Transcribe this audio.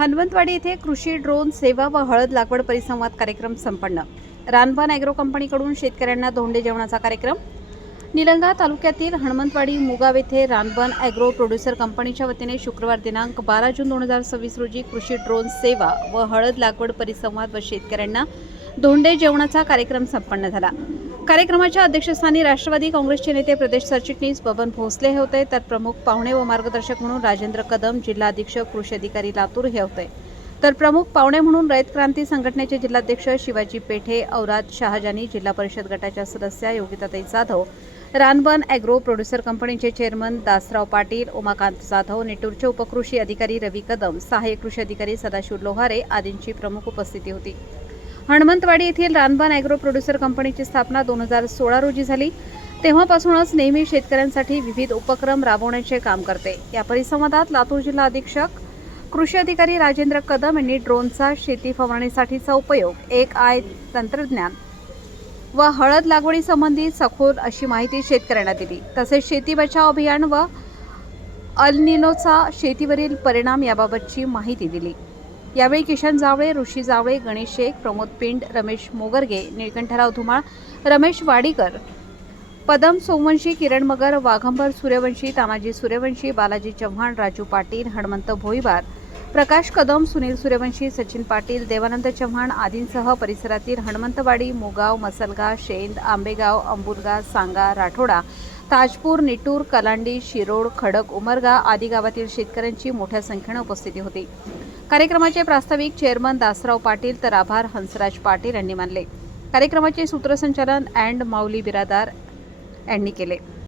हनुमंतवाडी येथे कृषी ड्रोन सेवा व हळद लागवड परिसंवाद कार्यक्रम संपन्न। रानबन ॲग्रो कंपनीकडून शेतकऱ्यांना धोंडे जेवणाचा कार्यक्रम। निलंगा तालुक्यातील हनुमंतवाडी मुगाव येथे रानबन ॲग्रो प्रोड्युसर कंपनीच्या वतीने शुक्रवार दिनांक 12 जून 2026 रोजी कृषी ड्रोन सेवा व हळद लागवड परिसंवाद व शेतकऱ्यांना धोंडे जेवणाचा कार्यक्रम संपन्न झाला। कार्यक्रमाच्या अध्यक्षस्थानी राष्ट्रवादी काँग्रेसचे नेते प्रदेश सरचिटणीस बबन भोसले हे होते, तर प्रमुख पाहुणे व मार्गदर्शक म्हणून राजेंद्र कदम, जिल्हा अधीक्षक कृषी अधिकारी लातूर हे होते। तर प्रमुख पाहुणे म्हणून रयत क्रांती संघटनेचे जिल्हाध्यक्ष शिवाजी पेठे, औराद शहाजानी, जिल्हा परिषद गटाच्या सदस्या योगिताताई जाधव, रानबन ॲग्रो प्रोड्युसर कंपनीचे चेअरमन दासराव पाटील, उमाकांत जाधव, निटूरचे उपकृषी अधिकारी रवी कदम, सहाय्यक कृषी अधिकारी सदाशिव लोहारे आदींची प्रमुख उपस्थिती होती। हनुमंतवाडी येथील रानबन ॲग्रो प्रोड्युसर कंपनीची स्थापना 2016 रोजी झाली। तेव्हापासूनच नेहमी शेतकऱ्यांसाठी विविध उपक्रम राबवण्याचे काम करते। या परिसंवादात लातूर जिल्हा अधीक्षक कृषी अधिकारी राजेंद्र कदम यांनी ड्रोनचा शेती फवारणीसाठीचा उपयोग, AI तंत्रज्ञान व हळद लागवडी संबंधी सखोल अशी माहिती शेतकऱ्यांना दिली। तसेच शेती बचाव अभियान व अल निनोचा शेतीवरील परिणाम याबाबतची माहिती दिली। यावेळी किशन जावळे, ऋषी जावळे, गणेश शेख, प्रमोद पिंड, रमेश मोगरगे, निळकंठराव धुमाळ, रमेश वाडीकर, पदम सोमवंशी, किरण मगर, वाघंबर सूर्यवंशी, तानाजी सूर्यवंशी, बालाजी चव्हाण, राजू पाटील, हनुमंत भोईवार, प्रकाश कदम, सुनील सूर्यवंशी, सचिन पाटील, देवानंद चव्हाण आदींसह परिसरातील हनुमंतवाडी, मुगाव, मसलगा, शेंद, आंबेगाव, अंबुलगा, सांगा, राठोडा, ताजपूर, निटूर, कलांडी, शिरोड, खडक, उमरगा आदी गावातील शेतकऱ्यांची मोठ्या संख्येने उपस्थिती होती। कार्यक्रमाचे प्रास्ताविक चेअरमन दासराव पाटील तर आभार हंसराज पाटील यांनी मानले। कार्यक्रमाचे सूत्रसंचालन माऊली बिरादार यांनी केले।